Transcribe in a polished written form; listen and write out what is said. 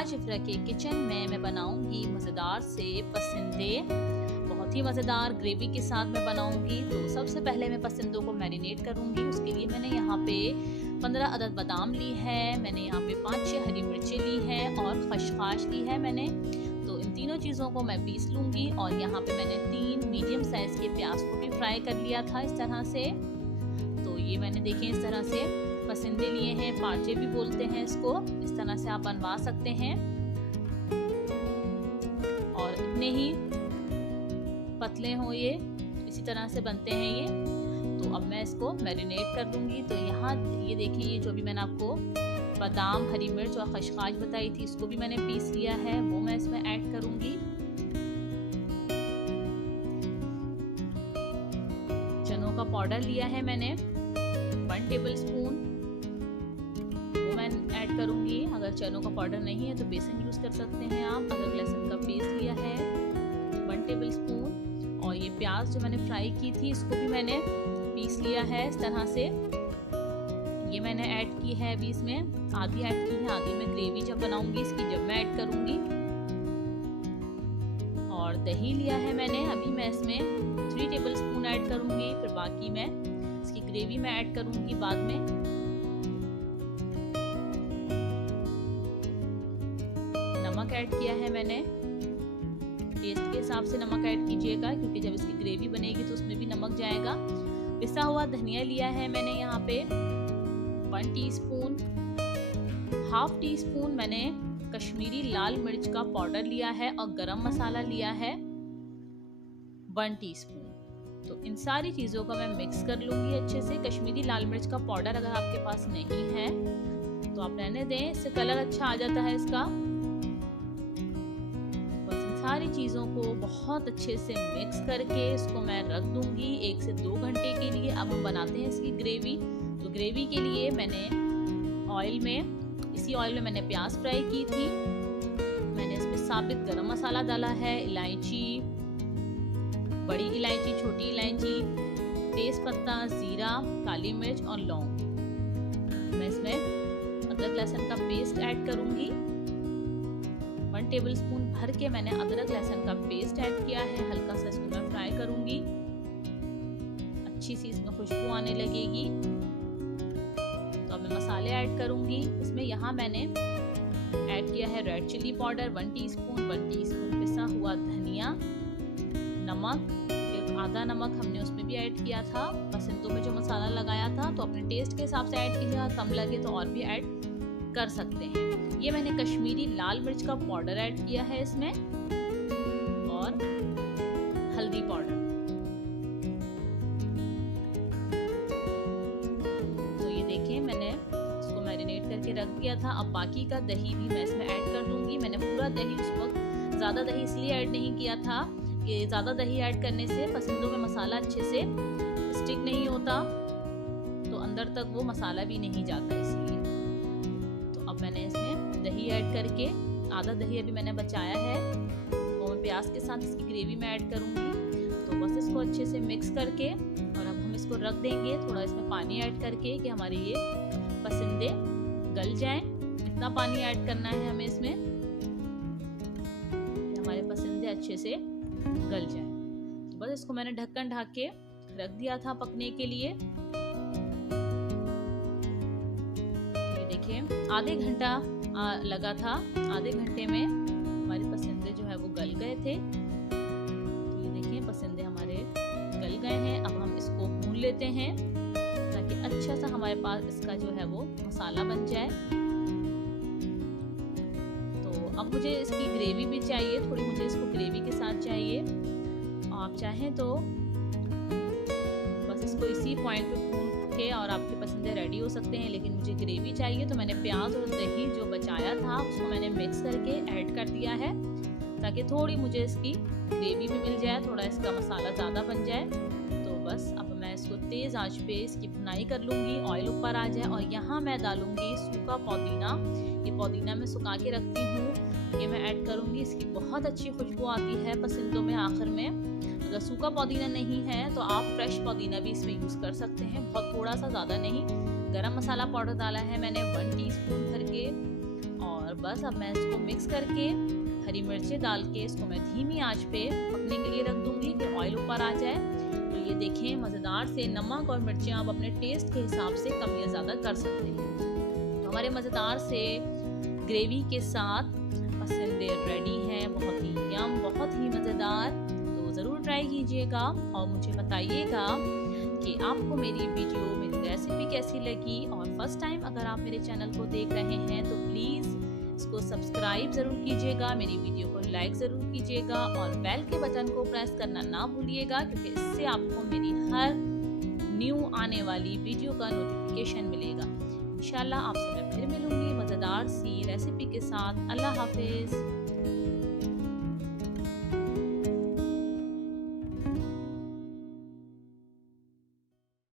आज इफ्रा के किचन में मैं बनाऊंगी मज़ेदार से पसंदे, बहुत ही मज़ेदार ग्रेवी के साथ मैं बनाऊंगी। तो सबसे पहले मैं पसंदों को मैरिनेट करूंगी। उसके लिए मैंने यहाँ पे 15 अदद बादाम ली है, मैंने यहाँ पे 5-6 हरी मिर्चें ली हैं और खशखाश ली है मैंने। तो इन तीनों चीज़ों को मैं पीस लूँगी। और यहाँ पे मैंने 3 मीडियम साइज़ के प्याज को भी फ्राई कर लिया था इस तरह से। तो ये मैंने देखें इस तरह से पसंदे लिए हैं, पार्चे भी बोलते हैं इसको। इस तरह से आप बनवा सकते हैं और इतने ही पतले हो ये, इसी तरह से बनते हैं ये। तो अब मैं इसको मैरिनेट कर दूंगी। तो यहाँ ये देखिए, ये जो भी मैंने आपको बादाम, हरी मिर्च और खशखाश बताई थी, इसको भी मैंने पीस लिया है, वो मैं इसमें ऐड करूंगी। चनों का पाउडर लिया है मैंने 1 टेबल स्पून, वो मैं ऐड करूंगी। अगर चनों का पाउडर नहीं है तो बेसन यूज कर सकते हैं आप। अदरक लहसुन का पेस्ट लिया है 1 टेबल स्पून। और ये प्याज जो मैंने फ्राई की थी, इसको भी मैंने पीस लिया है इस तरह से। ये मैंने ऐड की है अभी इसमें, आधी ऐड की है, आधी मैं ग्रेवी जब बनाऊंगी इसकी, जब मैं ऐड करूंगी। और दही लिया है मैंने, अभी मैं इसमें 3 टेबल स्पून ऐड करूंगी, फिर बाकी मैं इसकी ग्रेवी में ऐड करूंगी बाद में। नमक ऐड किया है मैंने, टेस्ट के हिसाब से नमक ऐड कीजिएगा, क्योंकि जब इसकी ग्रेवी बनेगी तो उसमें भी नमक जाएगा। पिसा हुआ धनिया लिया है मैंने यहाँ पे 1 टीस्पून। हाफ टी स्पून मैंने कश्मीरी लाल मिर्च का पाउडर लिया है और गरम मसाला लिया है 1 टीस्पून। तो इन सारी चीज़ों का मैं मिक्स कर लूँगी अच्छे से। कश्मीरी लाल मिर्च का पाउडर अगर आपके पास नहीं है तो आप रहने दें, इससे कलर अच्छा आ जाता है इसका। बस इन सारी चीज़ों को बहुत अच्छे से मिक्स करके इसको मैं रख दूँगी 1 से 2 घंटे के लिए। अब हम बनाते हैं इसकी ग्रेवी। तो ग्रेवी के लिए मैंने इसी ऑयल में मैंने प्याज फ्राई की थी। मैंने इसमें साबित गरम मसाला डाला है, इलायची, बड़ी इलायची, छोटी इलायची, तेज पत्ता, जीरा, काली मिर्च और लौंग। मैं इसमें अदरक लहसुन का पेस्ट ऐड करूंगी। 1 टेबल स्पून भर के मैंने अदरक लहसुन का पेस्ट ऐड किया है। हल्का सा इसको मैं फ्राई करूंगी, अच्छी सी इसमें खुशबू आने लगेगी। तो अब मैं मसाले ऐड करूंगी इसमें। यहाँ मैंने ऐड किया है red chilli powder 1 teaspoon, 1 teaspoon पिसा हुआ धनिया, नमक, आधा नमक हमने उसमें भी ऐड किया था। पसंदों में जो मसाला लगाया था तो अपने टेस्ट के हिसाब से ऐड कीजिएगा, कम लगे तो और भी ऐड कर सकते हैं। ये मैंने कश्मीरी लाल मिर्च का पाउडर ऐड किया है इसमें और हल्दी पाउडर। तो ये देखिए, मैंने इसको मैरिनेट करके रख दिया था। अब बाकी का दही भी मैं इसमें ऐड कर दूंगी। मैंने पूरा दही उस वक्त, ज़्यादा दही इसलिए ऐड नहीं किया था कि ज़्यादा दही ऐड करने से पसंदों में मसाला अच्छे से स्टिक नहीं होता, तो अंदर तक वो मसाला भी नहीं जाता इसलिए। तो अब मैंने इसमें दही ऐड करके, आधा दही अभी मैंने बचाया है, वो मैं प्याज के साथ इसकी ग्रेवी में ऐड करूँगी। तो बस इसको अच्छे से मिक्स करके और अब हम इसको रख देंगे थोड़ा इसमें पानी ऐड करके कि हमारे ये पसंदे गल जाएं। इतना पानी ऐड करना है हमें इसमें, हमारे पसंदे अच्छे से गल जाए। तो बस इसको मैंने ढक्कन ढक के रख दिया था पकने के लिए। ये देखिए, आधे घंटा लगा था। आधे घंटे में हमारे पसंदे जो है वो गल गए थे। तो ये देखिए, पसंदे हमारे गल गए हैं। अब हम इसको भून लेते हैं ताकि अच्छा सा हमारे पास इसका जो है वो मसाला बन जाए। अब मुझे इसकी ग्रेवी भी चाहिए, थोड़ी मुझे इसको ग्रेवी के साथ चाहिए। आप चाहें तो बस इसको इसी पॉइंट पे भून के और आपके पसंदे रेडी हो सकते हैं, लेकिन मुझे ग्रेवी चाहिए। तो मैंने प्याज और दही जो बचाया था उसको मैंने मिक्स करके ऐड कर दिया है ताकि थोड़ी मुझे इसकी ग्रेवी भी मिल जाए, थोड़ा इसका मसाला ज़्यादा बन जाए। तो बस अब मैं इसको तेज़ आंच पे इसकी भुनाई कर लूँगी, ऑयल ऊपर आ जाए। और यहाँ मैं डालूँगी सूखा पुदीना। ये पुदीना मैं सुखा के रखती हूँ, ये मैं ऐड करूँगी। इसकी बहुत अच्छी खुशबू आती है पसंदों में आखिर में। अगर सूखा पुदीना नहीं है तो आप फ्रेश पुदीना भी इसमें यूज़ कर सकते हैं, बहुत थोड़ा सा, ज़्यादा नहीं। गरम मसाला पाउडर डाला है मैंने 1 टीस्पून भर के, और और बस अब मैं इसको मिक्स करके हरी मिर्चें डाल के इसको मैं धीमी आंच पे पकने के लिए रख दूंगी कि ऑयल ऊपर आ जाए। तो ये देखें मज़ेदार से नमक और मिर्चें आप अपने टेस्ट के हिसाब से कम या ज़्यादा कर सकते हैं। तो हमारे मज़ेदार से ग्रेवी के साथ पसंदे रेडी हैं, बहुत ही यम, बहुत ही मज़ेदार। तो ज़रूर ट्राई कीजिएगा और मुझे बताइएगा कि आपको मेरी वीडियो, मेरी रेसिपी कैसी लगी। और फर्स्ट टाइम अगर आप मेरे चैनल को देख रहे हैं तो प्लीज़ इसको सब्सक्राइब ज़रूर कीजिएगा, मेरी वीडियो को लाइक ज़रूर कीजिएगा और बेल के बटन को प्रेस करना ना भूलिएगा, क्योंकि इससे आपको मेरी हर न्यू आने वाली वीडियो का नोटिफिकेशन मिलेगा। इंशाल्लाह आपसे मैं फिर मिलूँगी मज़ेदार सी रेसिपी के साथ। अल्लाह हाफिज़।